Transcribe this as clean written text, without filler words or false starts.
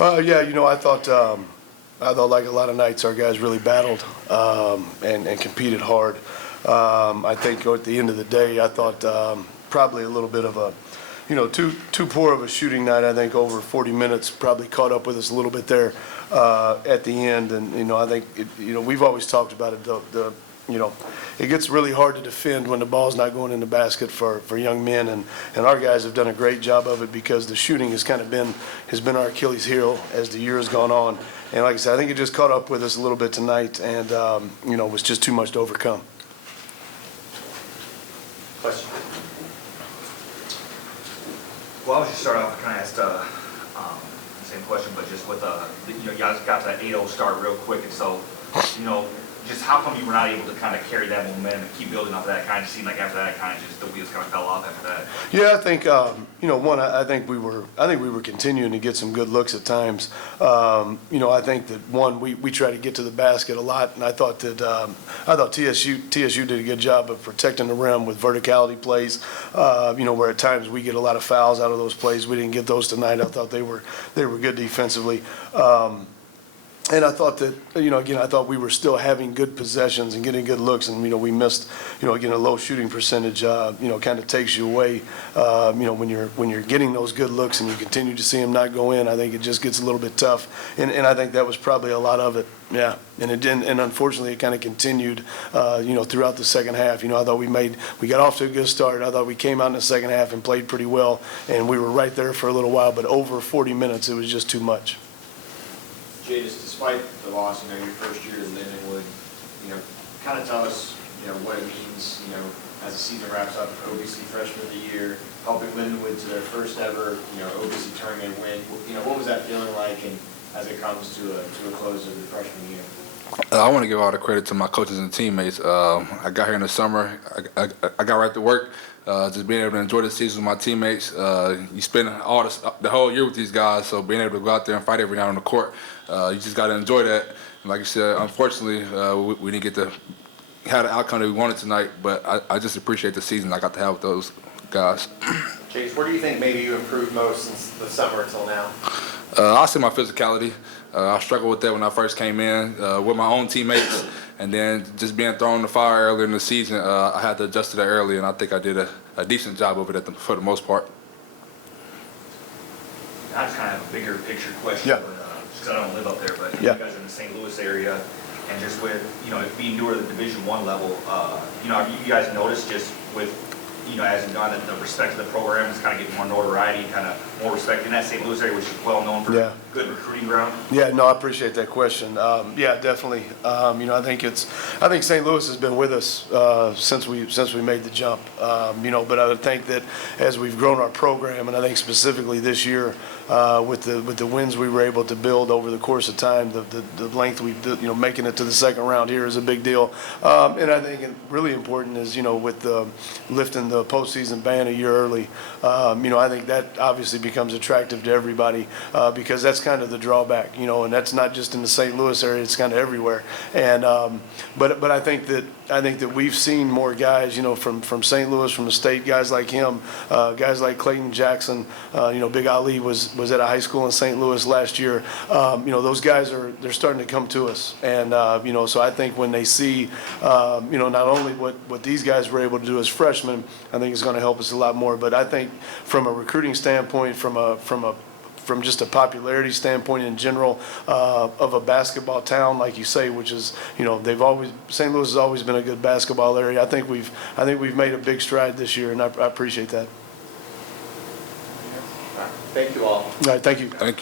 Yeah, I thought like a lot of nights our guys really battled and competed hard. I think at the end of the day, I thought probably a little bit of a, too poor of a shooting night. I think over 40 minutes probably caught up with us a little bit there at the end. And I think we've always talked about it. It gets really hard to defend when the ball's not going in the basket for young men, and our guys have done a great job of it because the shooting has kind of been our Achilles heel as the year has gone on. And like I said, I think it just caught up with us a little bit tonight, and was just too much to overcome. Question. Well, I was just start off kind of asked the same question, but just with you guys got to that 8-0 start real quick, and so just how come you were not able to kind of carry that momentum and keep building off of that? Kind of just seemed like after that, kind of just the wheels kind of fell off after that. Yeah, I think I think we were continuing to get some good looks at times. I think that we tried to get to the basket a lot, and I thought TSU did a good job of protecting the rim with verticality plays. Where at times we get a lot of fouls out of those plays. We didn't get those tonight. I thought they were good defensively. And I thought that, I thought we were still having good possessions and getting good looks, and, we missed, again, a low shooting percentage, kind of takes you away, when you're getting those good looks and you continue to see them not go in. I think it just gets a little bit tough, and I think that was probably a lot of it, yeah. And it didn't, and unfortunately it kind of continued, throughout the second half. I thought we got off to a good start. I thought we came out in the second half and played pretty well, and we were right there for a little while, but over 40 minutes, it was just too much. Jay, just despite the loss, your first year at Lindenwood, kind of tell us, what it means, as the season wraps up, OVC Freshman of the Year, helping Lindenwood to their first ever, OVC tournament win. What was that feeling like, and as it comes to a close of the freshman year? I want to give all the credit to my coaches and teammates. I got here in the summer. I got right to work. Just being able to enjoy the season with my teammates. You spend the whole year with these guys, so being able to go out there and fight every night on the court, you just got to enjoy that. And like you said, unfortunately, we didn't get to have the outcome that we wanted tonight, but I just appreciate the season I got to have with those guys. Chase, where do you think maybe you improved most since the summer until now? I'll say my physicality. I struggled with that when I first came in with my own teammates, and then just being thrown in the fire earlier in the season, I had to adjust to that early, and I think I did a decent job of it for the most part. I just kind of have a bigger picture question, Yeah. but just because I don't live up there, but Yeah. you guys are in the St. Louis area, and just with it being newer to the Division I level, have you guys noticed just with as you've gone, the respect of the program is kind of getting more notoriety, kind of more respect in that St. Louis area, which is well known for good recruiting ground? Yeah, no, I appreciate that question. Yeah, definitely. I think St. Louis has been with us since we made the jump. But I would think that as we've grown our program, and I think specifically this year with the wins we were able to build over the course of time, the length we making it to the second round here is a big deal. And I think really important is with lifting the postseason ban a year early. I think that obviously becomes attractive to everybody because that's kind of the drawback, and that's not just in the St. Louis area; it's kind of everywhere. And but I think that we've seen more guys, from St. Louis, from the state, guys like him, guys like Clayton Jackson. Big Ali was at a high school in St. Louis last year. Those guys they're starting to come to us, and so I think when they see, not only what these guys were able to do as freshmen, I think it's going to help us a lot more. But I think from a recruiting standpoint, from just a popularity standpoint in general of a basketball town, like you say, which is St. Louis has always been a good basketball area. I think we've made a big stride this year, and I appreciate that. Thank you all. All right, thank you. Thank you.